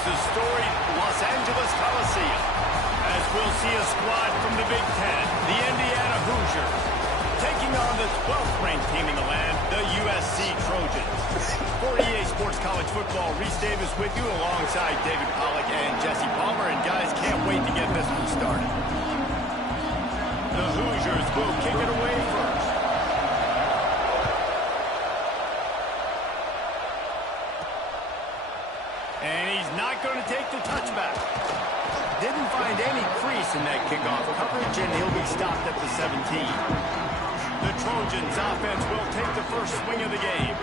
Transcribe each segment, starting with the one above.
The storied Los Angeles Coliseum, as we'll see a squad from the Big Ten, the Indiana Hoosiers, taking on the 12th-ranked team in the land, the USC Trojans. For EA Sports College Football, Reese Davis with you alongside David Pollack and Jesse Palmer, and guys, can't wait to get this one started. The Hoosiers will kick it away first. And he's not going to take the touchback. Didn't find any crease in that kickoff coverage, and he'll be stopped at the 17. The Trojans offense will take the first swing of the game.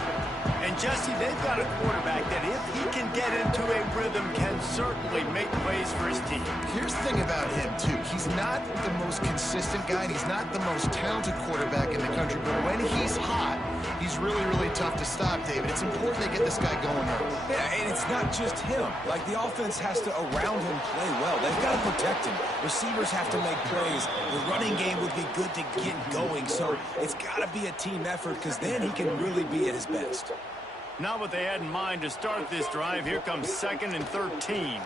And Jesse, they've got a quarterback that if he can get into a rhythm can certainly make plays for his team. Here's the thing about him, too. He's not the most consistent guy, and he's not the most talented quarterback in the country, but when he's hot, he's really, really tough to stop, David. It's important they get this guy going early. Yeah, and it's not just him. Like, the offense has to, around him, play well. They've got to protect him. Receivers have to make plays. The running game would be good to get going, so it's got to be a team effort, because then he can really be at his best. Not what they had in mind to start this drive. Here comes 2nd and 13.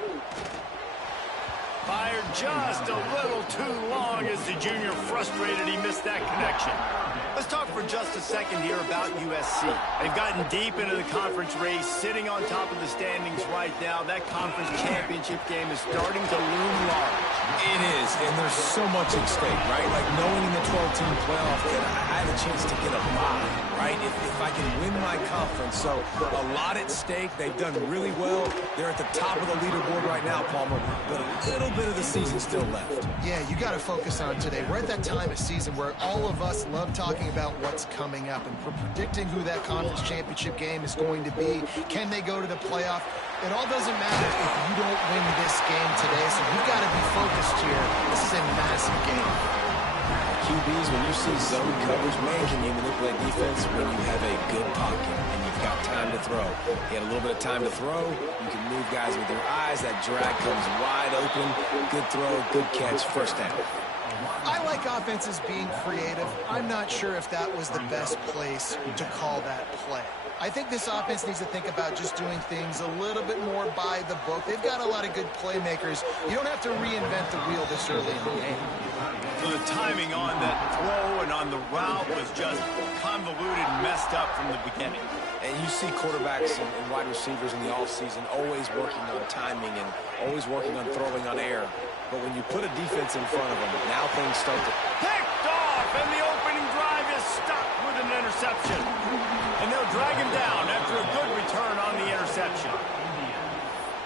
Fired just a little too long as the junior frustrated he missed that connection. Let's talk for just a second here about USC. They've gotten deep into the conference race, sitting on top of the standings right now. That conference championship game is starting to loom large. It is, and there's so much at stake, right? Like knowing in the 12-team playoff that I have a chance to get a bye, right? If I can win my conference. So a lot at stake. They've done really well. They're at the top of the leaderboard right now, Palmer, but a little bit of the season still left. Yeah, you got to focus on today. We're at that time of season where all of us love talking about what's coming up and predicting who that conference championship game is going to be. Can they go to the playoff? It all doesn't matter if you don't win this game today, so you've got to be focused here. This is a massive game. QBs, when you see zone coverage, man, can you manipulate defense when you have a good pocket and you've got time to throw? You had a little bit of time to throw. You can move guys with your eyes. That drag comes wide open. Good throw, good catch, first down. I like offenses being creative. I'm not sure if that was the best place to call that play. I think this offense needs to think about just doing things a little bit more by the book. They've got a lot of good playmakers. You don't have to reinvent the wheel this early in the game. So the timing on that throw and on the route was just convoluted and messed up from the beginning. And you see quarterbacks and wide receivers in the offseason always working on timing and always working on throwing on air. But when you put a defense in front of them, now things start to... Picked off, and the opening drive is stopped with an interception. And they'll drag him down after a good return on the interception.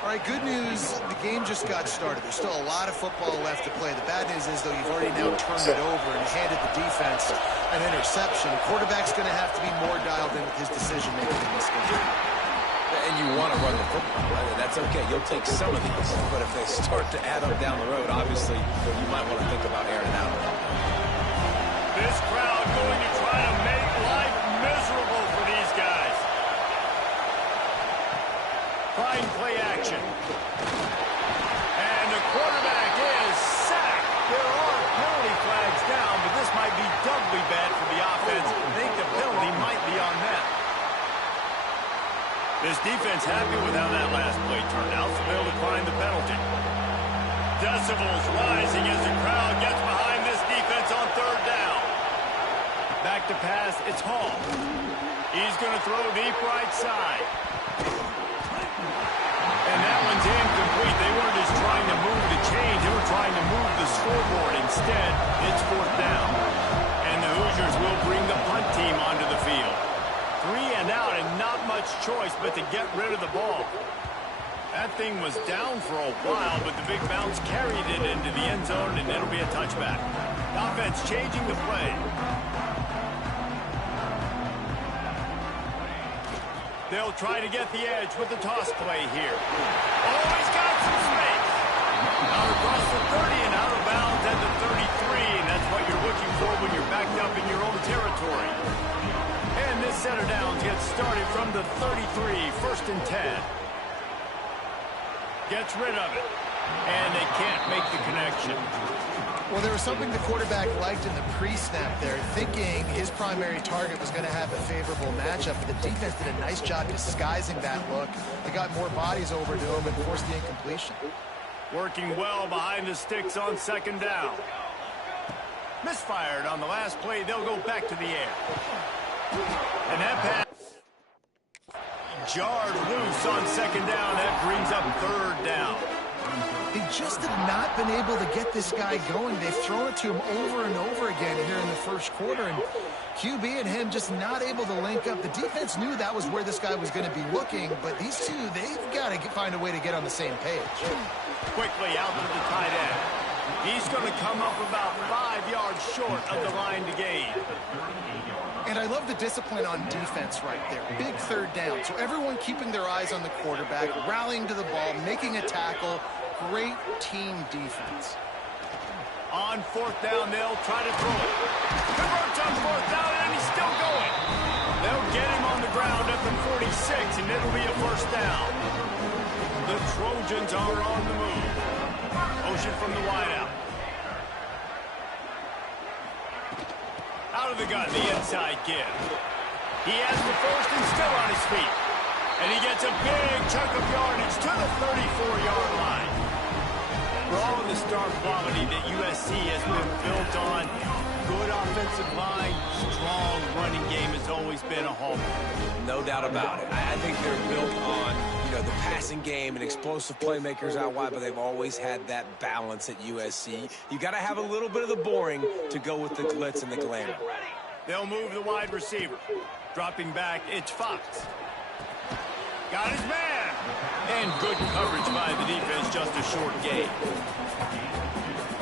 All right, good news. The game just got started. There's still a lot of football left to play. The bad news is, though, you've already now turned it over and handed the defense an interception. The quarterback's going to have to be more dialed in with his decision-making in this game. And you want to run the football. That's okay. You'll take some of these. But if they start to add up down the road, obviously, you might want to think about airing it out. This crowd going to try to make life miserable for these guys. Fine play action. And the quarterback is sacked. There are penalty flags down, but this might be doubly bad for the offense. I think the penalty might be on them. This defense happy with how that last play turned out, so they'll decline the penalty. Decibels rising as the crowd gets behind this defense on third down. Back to pass, it's Hall. He's going to throw deep right side. And that one's incomplete. They weren't just trying to move the chains, they were trying to move the scoreboard. Instead, it's fourth down. And the Hoosiers will bring the punt team onto the field. 3 and out and not much choice but to get rid of the ball. That thing was down for a while, but the big bounce carried it into the end zone, and it'll be a touchback. Offense changing the play. They'll try to get the edge with the toss play here. Oh, he's got some space. Out across the 30 and out of bounds at the 33, and that's what you're looking for when you're backed up in your own territory. And this set of downs gets started from the 33, 1st and 10. Gets rid of it, and they can't make the connection. Well, there was something the quarterback liked in the pre-snap there, thinking his primary target was going to have a favorable matchup, but the defense did a nice job disguising that look. They got more bodies over to him and forced the incompletion. Working well behind the sticks on 2nd down. Misfired on the last play. They'll go back to the air. And that pass jarred loose on 2nd down. That brings up 3rd down. They just have not been able to get this guy going. They've thrown it to him over and over again here in the 1st quarter, and QB and him just not able to link up. The defense knew that was where this guy was going to be looking, but these two, they've got to find a way to get on the same page. Quickly out to the tight end. He's going to come up about 5 yards short of the line to gain. And I love the discipline on defense right there. Big 3rd down. So everyone keeping their eyes on the quarterback, rallying to the ball, making a tackle. Great team defense. On 4th down, they'll try to throw it. Converts on 4th down, and he's still going. They'll get him on the ground at the 46, and it'll be a 1st down. The Trojans are on the move. Motion from the wideout. Out of the gun, the inside give. He has the 1st and still on his feet. And he gets a big chunk of yardage to the 34-yard line. For all of the star quality that USC has been built on, good offensive line, strong running game has always been a hallmark. No doubt about it. I think they're built on, the passing game and explosive playmakers out wide, but they've always had that balance at USC. You got to have a little bit of the boring to go with the glitz and the glamour. They'll move the wide receiver. Dropping back, it's Fox. Got his man. And good coverage by the defense, just a short gain.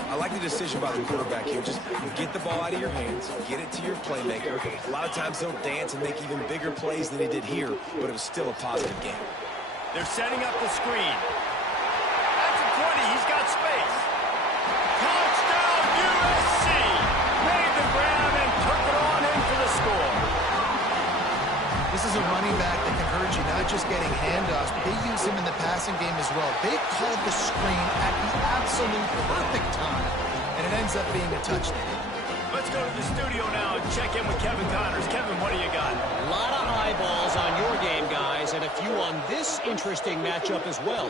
I like the decision by the quarterback here. Just get the ball out of your hands, get it to your playmaker. A lot of times he'll dance and make even bigger plays than he did here, but it was still a positive game. They're setting up the screen. That's a 20. He's got space. Touchdown, USC. Made the grab and took it on in for the score. This is a running back that can hurt you, not just getting handoffs, but they use him in the passing game as well. They called the screen at the absolute perfect time, and it ends up being a touchdown. Let's go to the studio now and check in with Kevin Connors. Kevin, what do you got? A lot of eyeballs on your game, guys, and a few on this interesting matchup as well.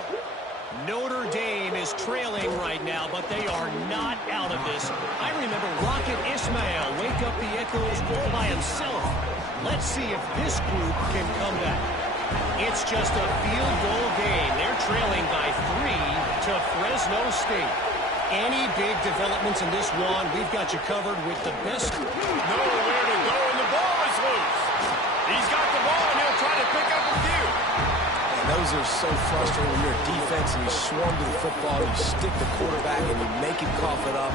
Notre Dame is trailing right now, but they are not out of this. I remember Rocket Ismail wake up the echoes all by himself. Let's see if this group can come back. It's just a field goal game. They're trailing by 3 to Fresno State. Any big developments in this one, we've got you covered with the best. Nowhere to go, and the ball is loose. He's got the ball, and he'll try to pick up a few. And those are so frustrating when you're a defense and you swarm to the football, you stick the quarterback, and you make him cough it up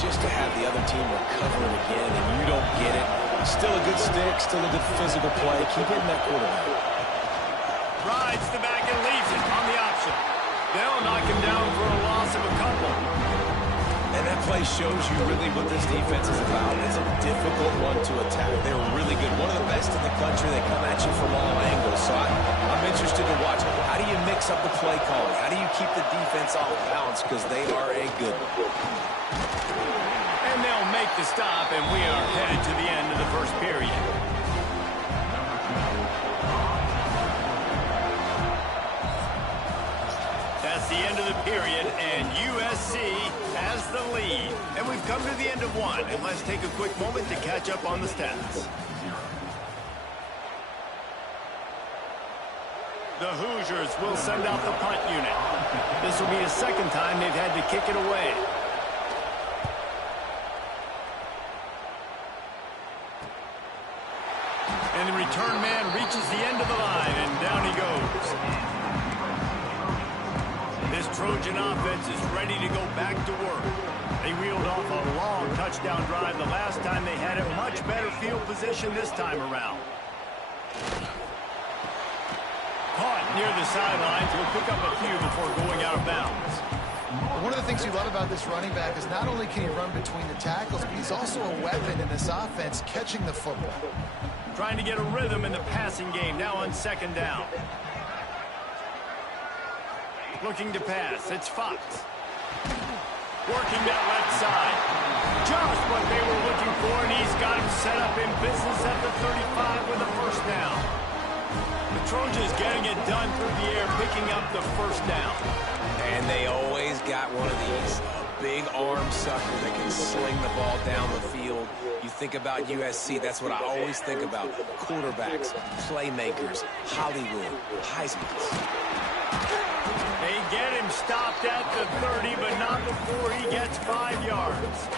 just to have the other team recover it again, and you don't get it. Still a good stick, still a good physical play. Keep hitting that quarterback. Rides the back and leaves it on the option. They'll knock him down for a loss of a couple. And that play shows you really what this defense is about. It's a difficult one to attack. They're really good. One of the best in the country. They come at you from all angles. So I'm interested to watch. How do you mix up the play calling? How do you keep the defense off balance? Because they are a good one. And they'll make the stop, and we are headed to the end of the 1st period. That's the end of the period, and USC has the lead. And we've come to the end of one, and let's take a quick moment to catch up on the stats. The Hoosiers will send out the punt unit. This will be the 2nd time they've had to kick it away. And the return man reaches the end of the line, and down he goes. This Trojan offense is ready to go back to work. They reeled off a long touchdown drive the last time they had it. Much better field position this time around. Caught near the sidelines. Will pick up a few before going out of bounds. One of the things you love about this running back is not only can he run between the tackles, but he's also a weapon in this offense catching the football. Trying to get a rhythm in the passing game now on second down. Looking to pass. It's Fox. Working that left side. Just what they were looking for, and he's got him set up in business at the 35 with a first down. The Trojans getting it done through the air, picking up the first down. And they always got one of these. A big arm sucker that can sling the ball down the field. You think about USC, that's what I always think about. Quarterbacks, playmakers, Hollywood, Heismans. They get him stopped at the 30, but not before he gets 5 yards.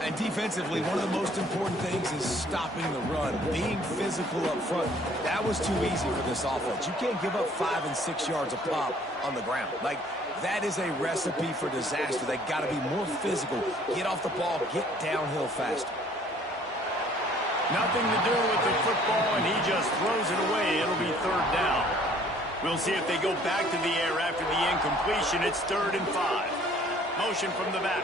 And defensively, one of the most important things is stopping the run, being physical up front. That was too easy for this offense. You can't give up 5 and 6 yards a pop on the ground. Like, that is a recipe for disaster. They got to be more physical, get off the ball, get downhill faster. Nothing to do with the football, and he just throws it away. It'll be third down. We'll see if they go back to the air after the incompletion. It's 3rd and 5. Motion from the back.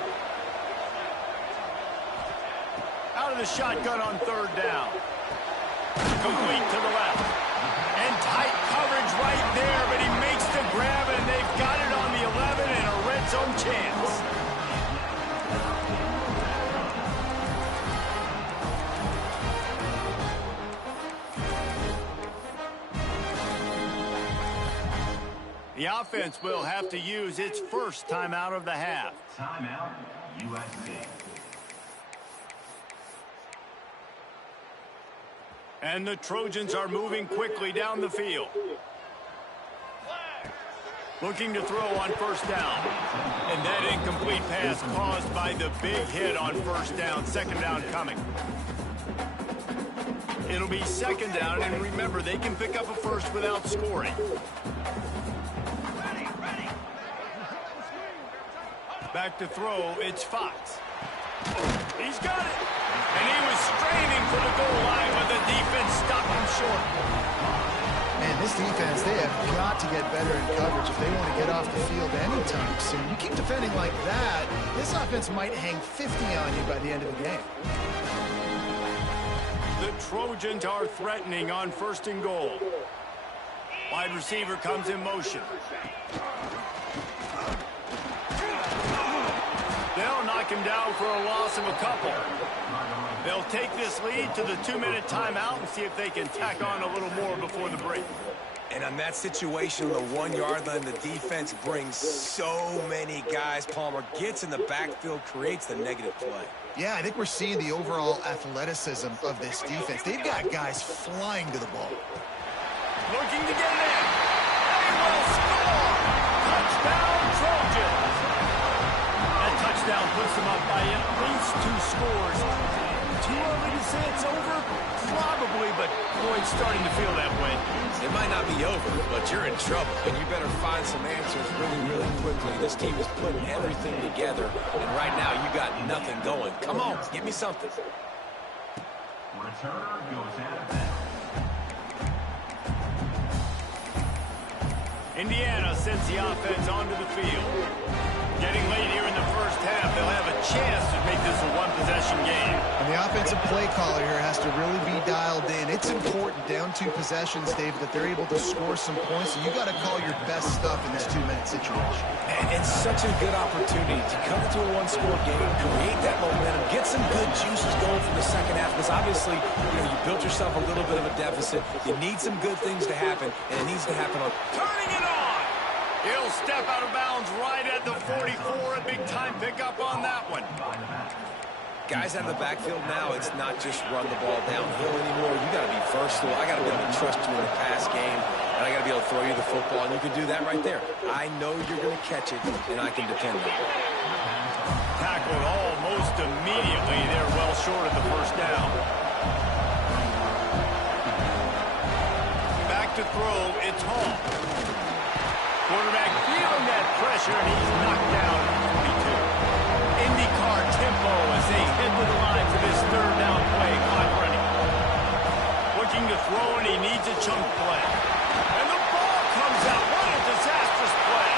Out of the shotgun on 3rd down. Complete to the left. And tight coverage right there, but he makes the grab, and they've got it on the 11 and a red zone chance. The offense will have to use its first timeout of the half. Timeout, USC. And the Trojans are moving quickly down the field. Looking to throw on first down. And that incomplete pass caused by the big hit on first down. Second down coming. It'll be second down, and remember, they can pick up a first without scoring. Back to throw, it's Fox. He's got it. And he was straining for the goal line, but the defense stopped him short. Man, this defense, they have got to get better in coverage if they want to get off the field anytime soon. You keep defending like that, this offense might hang 50 on you by the end of the game. The Trojans are threatening on 1st and goal. Wide receiver comes in motion. They'll knock him down for a loss of a couple. They'll take this lead to the 2-minute timeout and see if they can tack on a little more before the break. And on that situation, the 1-yard line, the defense brings so many guys. Palmer gets in the backfield, creates the negative play. Yeah, I think we're seeing the overall athleticism of this defense. They've got guys flying to the ball. Looking to get it in. They will score! Touchdown, Trojans! That touchdown puts them up by at least 2 scores. Too early to say it's over? Probably, but boy, it's starting to feel that way. It might not be over, but you're in trouble, and you better find some answers really, really quickly. This team is putting everything together, and right now you got nothing going. Come on, give me something. Returner goes out of bounds. Indiana sends the offense onto the field. Getting late here in the first half, they'll have a chance to make this a one-possession game. And the offensive play caller here has to really be dialed in. It's important down 2 possessions, Dave, that they're able to score some points. So you got to call your best stuff in this 2-minute situation. And it's such a good opportunity to come into a 1-score game, create that momentum, get some good juices going for the second half. Because obviously, you built yourself a little bit of a deficit. You need some good things to happen, and it needs to happen on. Turning it on! He'll step out of bounds right at the 44. A big-time pickup on that one. Guys out of the backfield now, it's not just run the ball downhill anymore. You got to be versatile. I got to be able to trust you in the pass game, and I got to be able to throw you the football, and you can do that right there. I know you're going to catch it, and I can depend on it. Tackled almost immediately. They're well short of the first down. pressure, and he's knocked down at 22. IndyCar tempo as they head to the line for this third down play. Clock running. Looking to throw, and he needs a chunk play. And the ball comes out. What a disastrous play.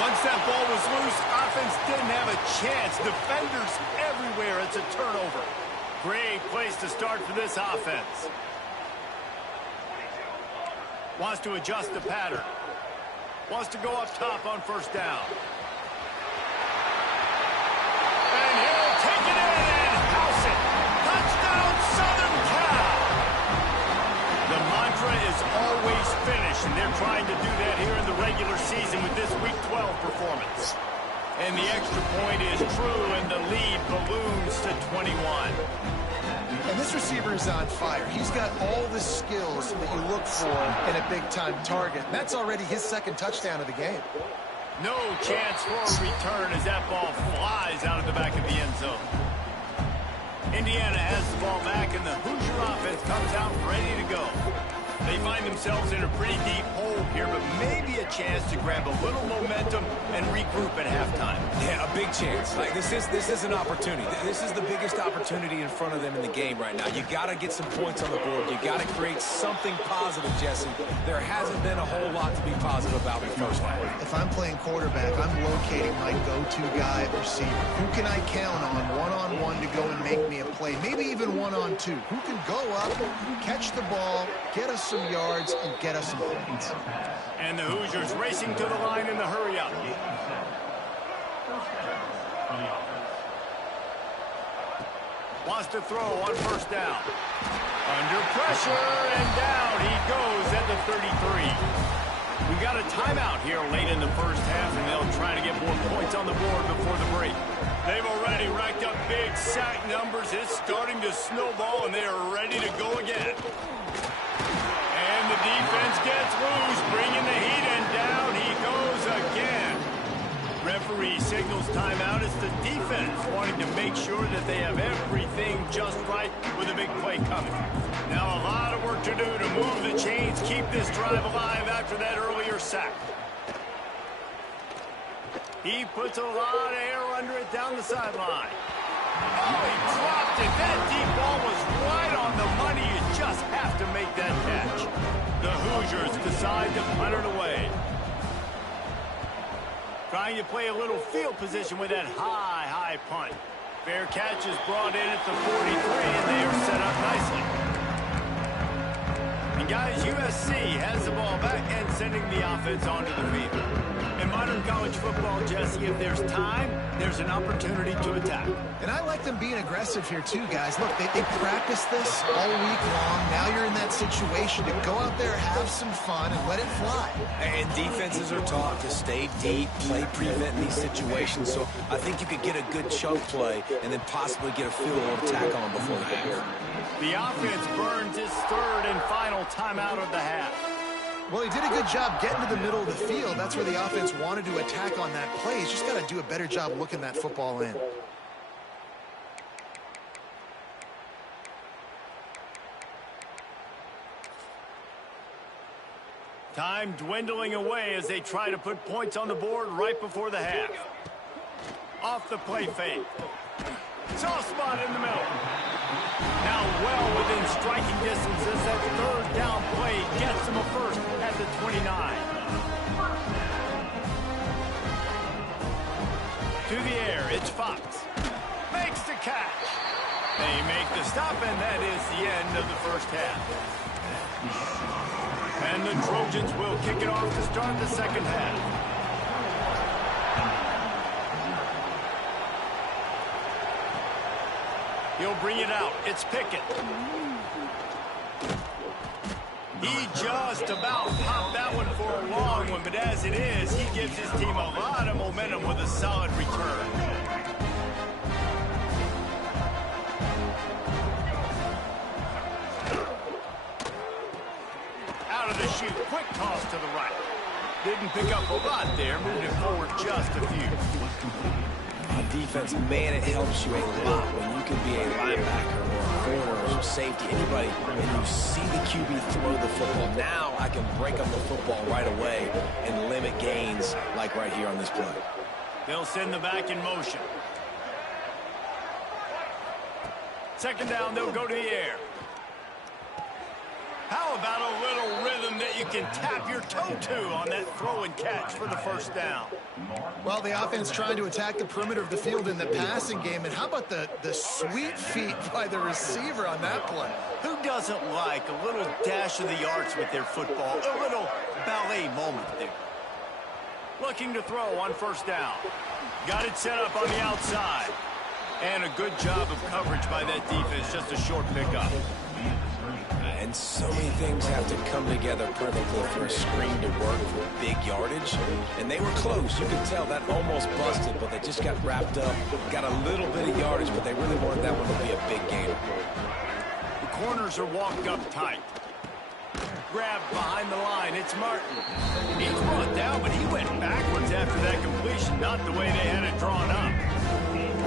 Once that ball was loose, offense didn't have a chance. Defenders everywhere. It's a turnover. Great place to start for this offense. Wants to adjust the pattern. Wants to go up top on first down. And he'll take it in and house it. Touchdown, Southern Cal. The mantra is always finish, and they're trying to do that here in the regular season with this Week 12 performance. And the extra point is true, and the lead balloons to 21. And this receiver is on fire. He's got all the skills that you look for in a big-time target. That's already his second touchdown of the game. No chance for a return as that ball flies out of the back of the end zone. Indiana has the ball back, and the Hoosier offense comes out ready to go. They find themselves in a pretty deep hole here, but maybe a chance to grab a little momentum and regroup at halftime. Yeah, a big chance. Like this is an opportunity. This is the biggest opportunity in front of them in the game right now. You got to get some points on the board. You got to create something positive, Jesse. There hasn't been a whole lot to be positive about in the first half. If I'm playing quarterback, I'm locating my go-to guy at receiver. Who can I count on one-on-one to go and make me a play? Maybe even one-on-two. Who can go up, catch the ball, get us some yards, and get us some points. And the Hoosiers racing to the line in the hurry-up. Wants to throw on first down. Under pressure, and down he goes at the 33. We got a timeout here late in the first half, and they'll try to get more points on the board before the break. They've already racked up big sack numbers. It's starting to snowball, and they are ready to go again. And the defense gets loose, bringing the heat, and down he goes again. Referee signals timeout. It's the defense wanting to make sure that they have everything just right with a big play coming. Now a lot of work to do to move the chains, keep this drive alive after that earlier sack. He puts a lot of air under it down the sideline. Oh, he dropped it. That deep ball was right on the money. You just have to make that catch. The Hoosiers decide to punt it away. Trying to play a little field position with that high punt. Fair catch is brought in at the 43, and they are set up nicely. And guys, USC has the ball back and sending the offense onto the field. In modern college football, Jesse, if there's time, there's an opportunity to attack. And I like them being aggressive here too, guys. Look, they practice this all week long. Now you're in that situation to go out there, have some fun, and let it fly. And defenses are taught to stay deep, play prevent in these situations. So I think you could get a good chunk play and then possibly get a field goal to tack on before the half. The offense burns its third and final timeout of the half. Well, he did a good job getting to the middle of the field. That's where the offense wanted to attack on that play. He's just got to do a better job looking that football in. Time dwindling away as they try to put points on the board right before the half. Off the play fake. Soft spot in the middle. Now well within striking distances. That third down play gets them a first at the 29. To the air, it's Fox. Makes the catch. They make the stop, and that is the end of the first half. And the Trojans will kick it off to start the second half. He'll bring it out. It's Pickett. He just about popped that one for a long one, but as it is, he gives his team a lot of momentum with a solid return. Out of the chute, quick toss to the right. Didn't pick up a lot there, moved it forward just a few. on defense, man, it helps you a lot when you can be a linebacker or a corner or safety, anybody, and you see the QB throw the football. Now I can break up the football right away and limit gains like right here on this play. They'll send the back in motion. Second down, they'll go to the air. How about a little rhythm that you can tap your toe to on that throw and catch for the first down? Well, the offense trying to attack the perimeter of the field in the passing game. And how about the sweet feet by the receiver on that play? Who doesn't like a little dash of the arts with their football? A little ballet moment there. Looking to throw on first down. Got it set up on the outside. And a good job of coverage by that defense. Just a short pickup. And so many things have to come together perfectly for a screen to work for big yardage. And they were close. You could tell that almost busted, but they just got wrapped up. Got a little bit of yardage, but they really wanted that one to be a big gainer. The corners are walked up tight. Grabbed behind the line. It's Martin. He's brought down, but he went backwards after that completion. Not the way they had it drawn up.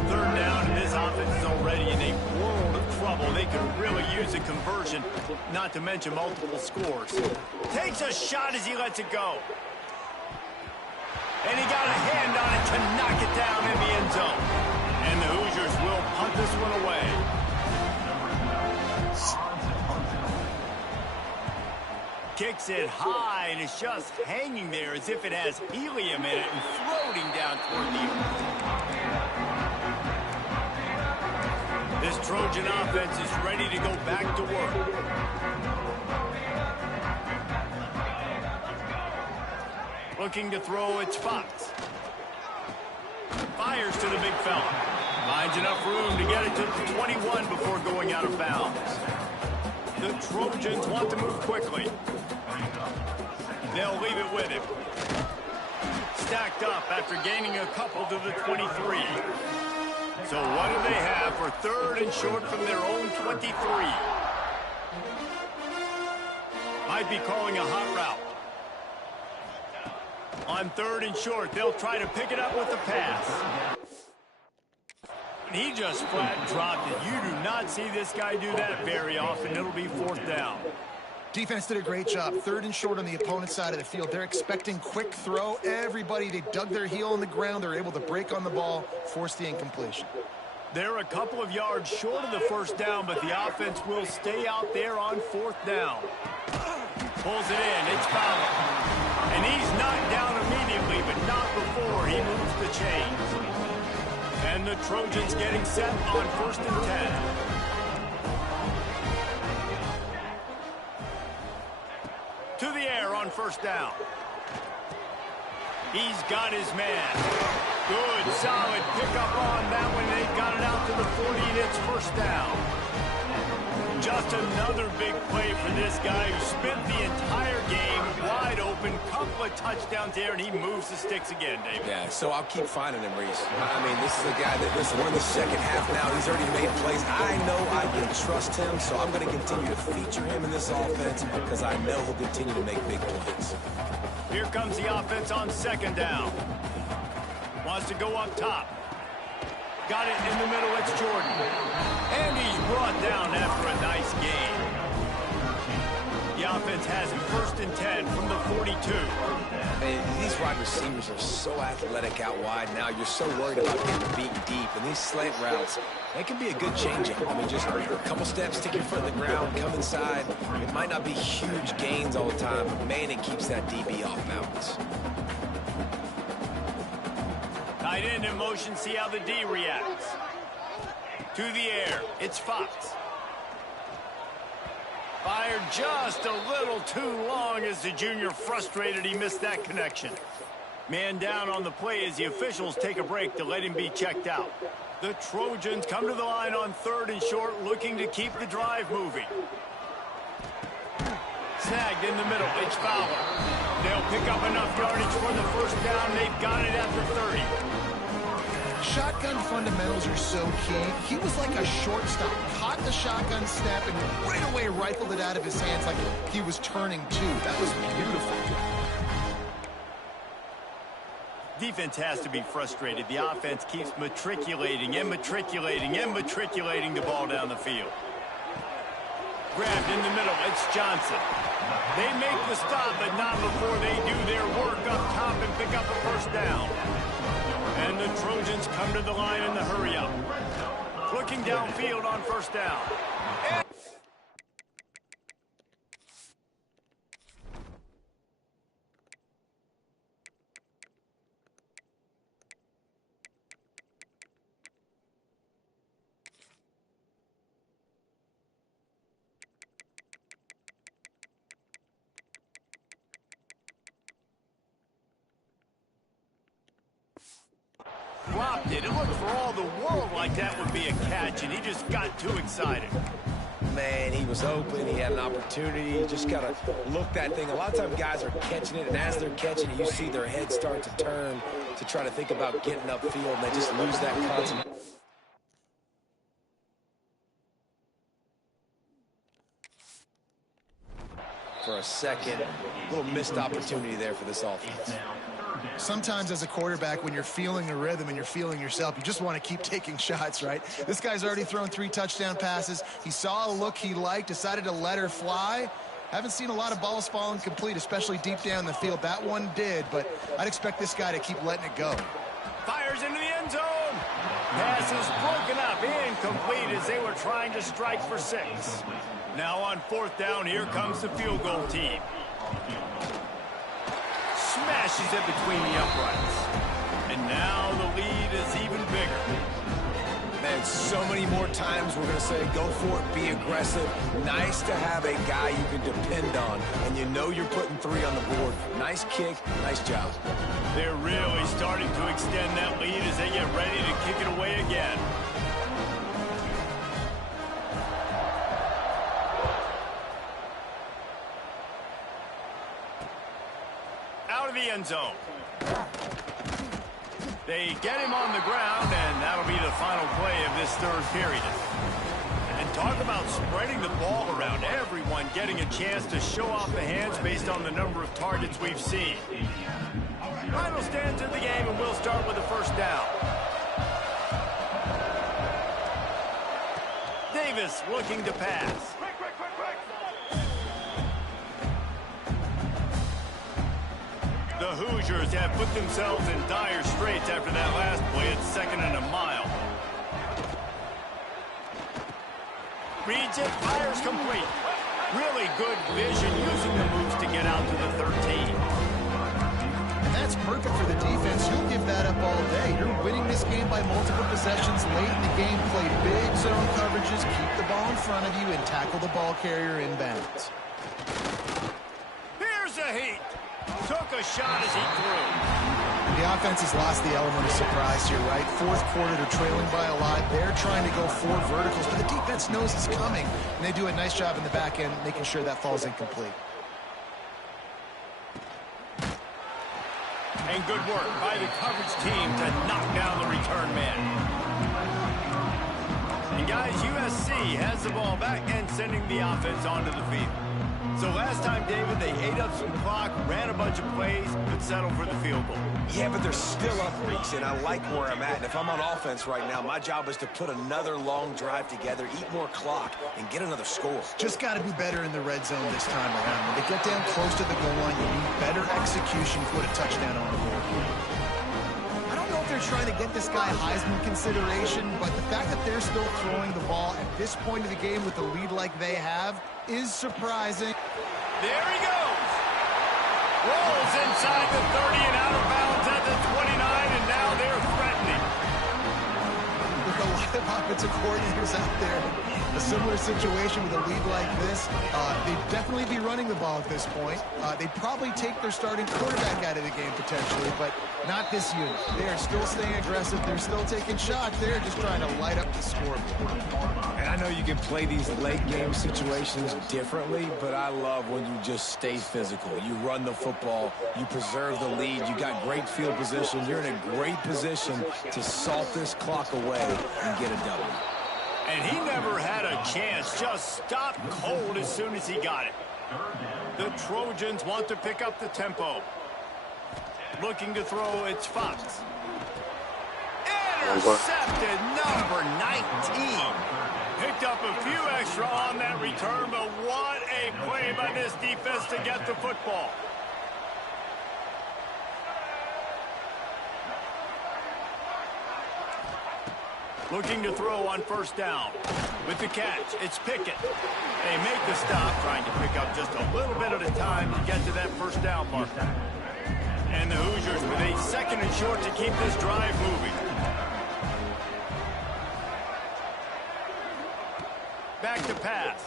Third down, and this offense is already in a world of trouble. They could really use a conversion, not to mention multiple scores. Takes a shot as he lets it go. And he got a hand on it to knock it down in the end zone. And the Hoosiers will punt this one away. Kicks it high, and it's just hanging there as if it has helium in it and floating down toward the earth. This Trojan offense is ready to go back to work. Looking to throw, it's Fox. Fires to the big fella. Finds enough room to get it to the 21 before going out of bounds. The Trojans want to move quickly. They'll leave it with him. Stacked up after gaining a couple to the 23. So what do they have for third and short from their own 23? Might be calling a hot route. On third and short, they'll try to pick it up with the pass. And he just flat dropped it. You do not see this guy do that very often. It'll be fourth down. Defense did a great job. Third and short on the opponent's side of the field. They're expecting quick throw. Everybody, they dug their heel in the ground. They're able to break on the ball, force the incompletion. They're a couple of yards short of the first down, but the offense will stay out there on fourth down. Pulls it in. It's Fowler. And he's knocked down immediately, but not before he moves the chains. And the Trojans getting set on first and 10. To the air on first down. He's got his man. Good, solid pickup on that one. They've got it out to the 40, and it's first down. Just another big play for this guy who spent the entire game wide open. Couple of touchdowns there, and he moves the sticks again, David. Yeah, so I'll keep finding him, Reese. I mean, this is a guy that, listen, we're in the second half now. He's already made plays. I know I can trust him, so I'm going to continue to feature him in this offense because I know he'll continue to make big plays. Here comes the offense on second down. Wants to go up top. Got it in the middle, it's Jordan. And he's brought down after a nice gain. The offense has it first and 10 from the 42. And these wide receivers are so athletic out wide now. You're so worried about getting beaten deep. And these slant routes, they can be a good change-up. I mean, just a couple steps, stick your foot in the ground, come inside. It might not be huge gains all the time, but man, it keeps that DB off balance. Tight end in motion, see how the D reacts. To the air, it's Fox. Fired just a little too long as the junior frustrated he missed that connection. Man down on the play as the officials take a break to let him be checked out. The Trojans come to the line on third and short, looking to keep the drive moving. Snagged in the middle, it's Fowler. They'll pick up enough yardage for the first down. They've got it at the 30. Shotgun fundamentals are so key. He was like a shortstop. Caught the shotgun snap and right away rifled it out of his hands like he was turning two. That was beautiful. defense has to be frustrated. The offense keeps matriculating and matriculating and matriculating the ball down the field. Grabbed in the middle. It's Johnson. They make the stop, but not before they do their work up top and pick up a first down. And the Trojans come to the line in the hurry-up. Looking downfield on first down. Dropped it. It looked for all the world like that would be a catch, and he just got too excited. Man, he was open. He had an opportunity. You just got to look that thing. A lot of times guys are catching it, and as they're catching it, you see their head start to turn to try to think about getting upfield, and they just lose that concentration. For a second, a little missed opportunity there for this offense. Sometimes as a quarterback, when you're feeling the rhythm and you're feeling yourself, you just want to keep taking shots, right? This guy's already thrown 3 touchdown passes. He saw a look he liked, decided to let her fly. Haven't seen a lot of balls falling complete, especially deep down the field. That one did, but I'd expect this guy to keep letting it go. Fires into the end zone. Pass is broken up, incomplete as they were trying to strike for 6. Now on 4th down, here comes the field goal team. Smashes it between the uprights. And now the lead is even bigger. Man, so many more times we're going to say, go for it, be aggressive. Nice to have a guy you can depend on, and you know you're putting 3 on the board. Nice kick, nice job. They're really starting to extend that lead as they get ready to kick it away again. Out of the end zone. They get him on the ground, and that'll be the final play of this 3rd period. And talk about spreading the ball around. Everyone getting a chance to show off the hands based on the number of targets we've seen. Final stands of the game, and we'll start with the first down. Davis looking to pass. The Hoosiers have put themselves in dire straits after that last play. It's 2nd and a mile. Reads it, fires complete. Really good vision using the moves to get out to the 13. And that's perfect for the defense. You'll give that up all day. You're winning this game by multiple possessions late in the game. Play big zone coverages, keep the ball in front of you, and tackle the ball carrier inbounds. Here's a heat. Took a shot as he threw. The offense has lost the element of surprise here, right? 4th quarter, they're trailing by a lot. They're trying to go 4 verticals, but the defense knows it's coming, and they do a nice job in the back end making sure that falls incomplete. And good work by the coverage team to knock down the return man. And guys, USC has the ball back and sending the offense onto the field. So last time, David, they ate up some clock, ran a bunch of plays, but settled for the field goal. Yeah, but they're still up, Reeks, and I like where I'm at. And if I'm on offense right now, my job is to put another long drive together, eat more clock, and get another score. Just got to be better in the red zone this time around. When they get down close to the goal line, you need better execution to put a touchdown on the board. I don't know if they're trying to get this guy Heisman consideration, but the fact that they're still throwing the ball at this point of the game with a lead like they have is surprising. There he goes. Rolls inside the 30 and out of bounds at the 29, and now they're threatening. With a lot of offensive coordinators out there, a similar situation with a lead like this, they'd definitely be running the ball at this point. They'd probably take their starting quarterback out of the game potentially, but not this unit. They are still staying aggressive. They're still taking shots. They're just trying to light up the scoreboard. And I know you can play these late game situations differently, but I love when you just stay physical. You run the football, you preserve the lead, you got great field position. You're in a great position to salt this clock away and get a W. And he never had a chance, just stopped cold as soon as he got it. The Trojans want to pick up the tempo. Looking to throw, it's Fox. Intercepted, number 19. Picked up a few extra on that return, but what a play by this defense to get the football. Looking to throw on first down. With the catch, it's Pickett. They make the stop, trying to pick up just a little bit at a time to get to that first down mark. And the Hoosiers with a second and short to keep this drive moving. Back to pass.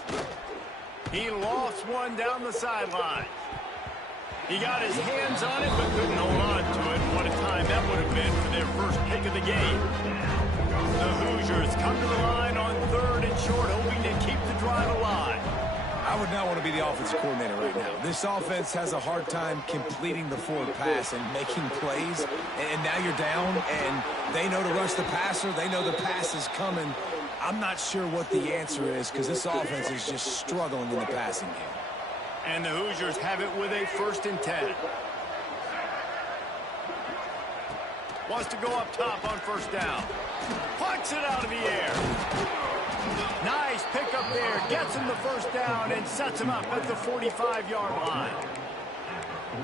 He lost one down the sideline. He got his hands on it, but couldn't hold on to it. What a time that would have been for their first pick of the game. The Hoosiers come to the line on third and short, hoping to keep the drive alive. I would not want to be the offensive coordinator right now. This offense has a hard time completing the forward pass and making plays. And now you're down, and they know to rush the passer. They know the pass is coming. I'm not sure what the answer is because this offense is just struggling in the passing game. And the Hoosiers have it with a 1st and 10. Wants to go up top on first down. Plucks it out of the air. Nice pickup there. Gets him the first down and sets him up at the 45-yard line.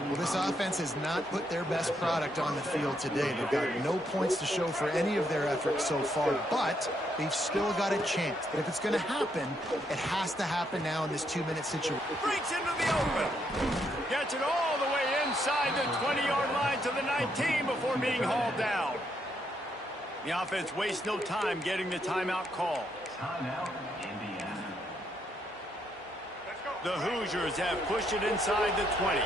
Well, this offense has not put their best product on the field today. They've got no points to show for any of their efforts so far, but they've still got a chance. But if it's going to happen, it has to happen now in this 2-minute situation. Breaks into the open. Gets it all the way inside the 20-yard line to the 19 before being hauled down. The offense wastes no time getting the timeout call. Timeout, Indiana. The Hoosiers have pushed it inside the 20.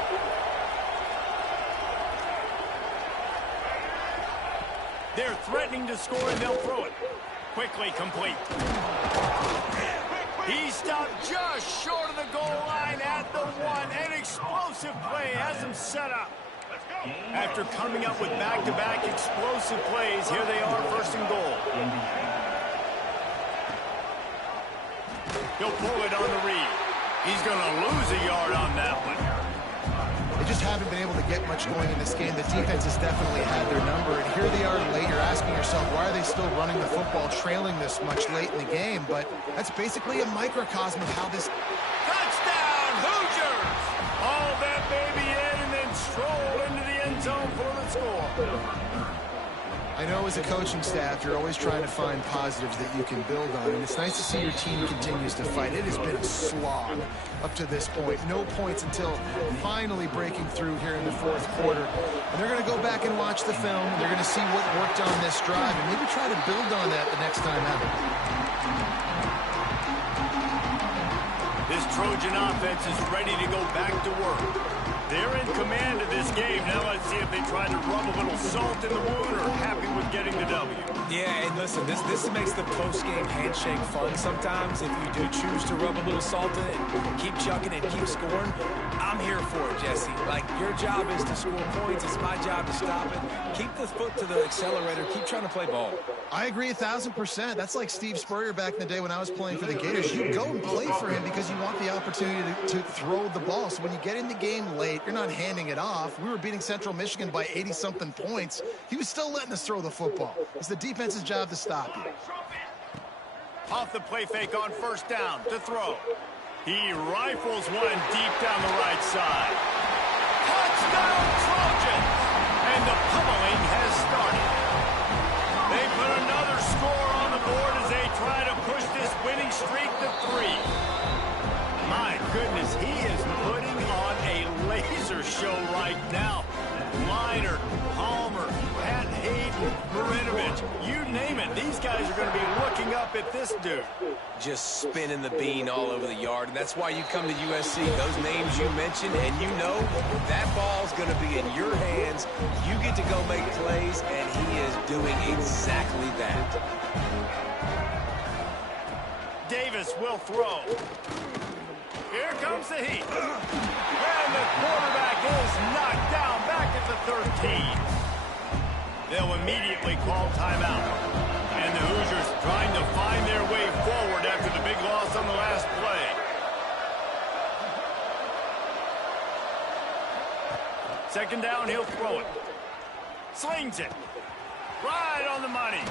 They're threatening to score, and they'll throw it. Quickly complete. He stopped just short of the goal line at the 1. An explosive play has him set up. After coming up with back-to-back explosive plays, here they are, 1st and goal. He'll pull it on the read. He's going to lose a yard on that one. They just haven't been able to get much going in this game. The defense has definitely had their number, and here they are late. You're asking yourself, why are they still running the football, trailing this much late in the game? But that's basically a microcosm of how this... Touchdown, Hoosiers! Haul that baby in and then stroll into the end zone for the score. I know as a coaching staff, you're always trying to find positives that you can build on, and it's nice to see your team continues to fight. It has been a slog up to this point. No points until finally breaking through here in the 4th quarter. And they're going to go back and watch the film. They're going to see what worked on this drive and maybe try to build on that the next time out. This Trojan offense is ready to go back to work. They're in command of this game. Now let's see if they try to rub a little salt in the wound or happy with getting the W. Yeah, and listen, this makes the post-game handshake fun sometimes. If you do choose to rub a little salt in it and keep chucking and keep scoring, I'm here for it, Jesse. Like, your job is to score points. It's my job to stop it. Keep the foot to the accelerator. Keep trying to play ball. I agree 1,000%. That's like Steve Spurrier back in the day when I was playing for the Gators. You go and play for him because you want the opportunity to throw the ball. So when you get in the game late, you're not handing it off. We were beating Central Michigan by 80-something points. He was still letting us throw the football. It's the defense's job to stop you. Off the play fake on first down to throw. He rifles one deep down the right side. Touchdown Trojans! And the pummeling has started. They put another score on the board as they try to push this winning streak to 3. My goodness, he is putting on a laser show right now. Liner, Palmer, Pat Hayden, Marinovich, you name it. These guys are going to be looking up at this dude. Just spinning the bean all over the yard. And that's why you come to USC. Those names you mentioned, and you know that ball's going to be in your hands. You get to go make plays, and he is doing exactly that. Davis will throw. Here comes the heat. And the quarterback is knocked down back at the 13. They'll immediately call timeout. And the Hoosiers trying to find their way forward after the big loss on the last play. Second down, he'll throw it. Slings it. Right on the money.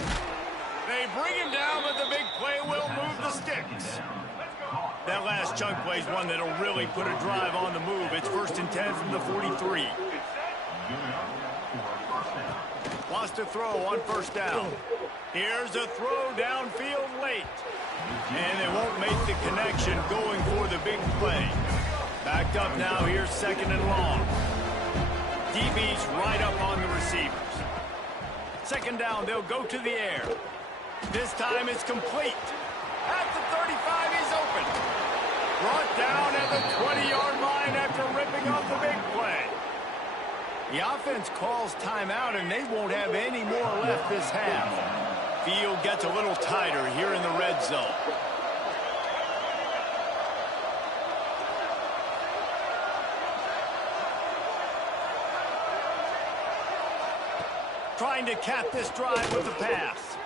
They bring him down, but the big play will move the sticks. That last chunk play is one that'll really put a drive on the move. It's 1st and 10 from the 43. Wants to throw on 1st down. Here's a throw downfield late. And they won't make the connection going for the big play. Backed up now, here's 2nd and long. DB's right up on the receivers. 2nd down, they'll go to the air. This time it's complete. At the 35, he's open. Brought down at the 20-yard line after ripping off the big play. The offense calls timeout, and they won't have any more left this half. Field gets a little tighter here in the red zone. Trying to cap this drive with a pass.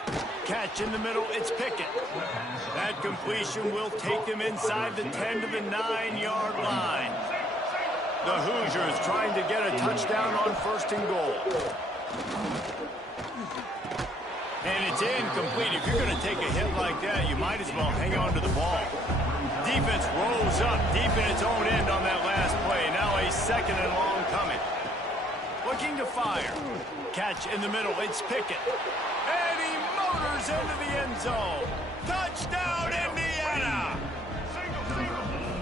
Catch in the middle, it's Pickett. That completion will take them inside the 10 to the 9-yard line. The Hoosiers trying to get a touchdown on 1st and goal. And it's incomplete. If you're going to take a hit like that, you might as well hang on to the ball. Defense rolls up deep in its own end on that last play. Now a 2nd and long coming. Looking to fire. Catch in the middle, it's Pickett. And he motors into the end zone. Touchdown, Indiana!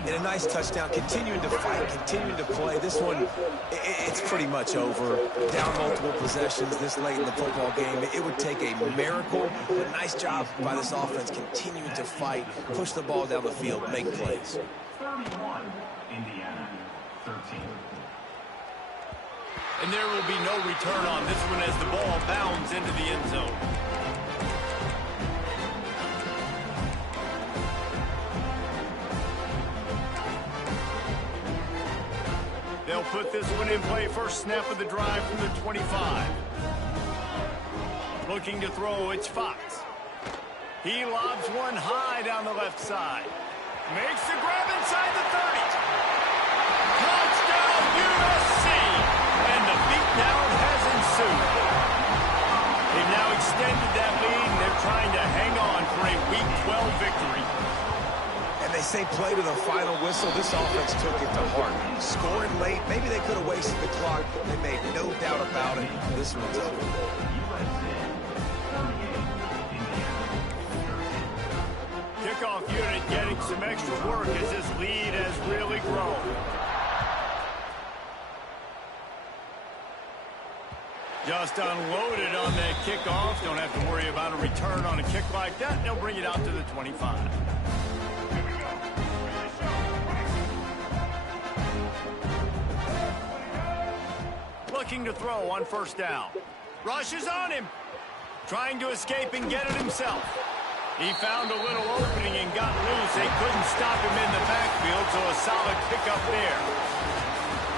And a nice touchdown, continuing to fight, continuing to play. This one, it's pretty much over. Down multiple possessions this late in the football game. It would take a miracle. A nice job by this offense continuing to fight, push the ball down the field, make plays. 31, Indiana, 13. And there will be no return on this one as the ball bounds into the end zone. They'll put this one in play. First snap of the drive from the 25. Looking to throw, it's Fox. He lobs one high down the left side. Makes the grab inside the 30. Touchdown, USC! And the beatdown has ensued. They've now extended that lead, and they're trying to hang on for a Week 12 victory. And they say play to the final whistle. This offense took it to heart. Scoring late, maybe they could have wasted the clock. They made no doubt about it. This one's over. Kickoff unit getting some extra work as this lead has really grown. Just unloaded on that kickoff. Don't have to worry about a return on a kick like that. They'll bring it out to the 25. Looking to throw on 1st down. Rushes on him. Trying to escape and get it himself. He found a little opening and got loose. They couldn't stop him in the backfield, so a solid pickup there.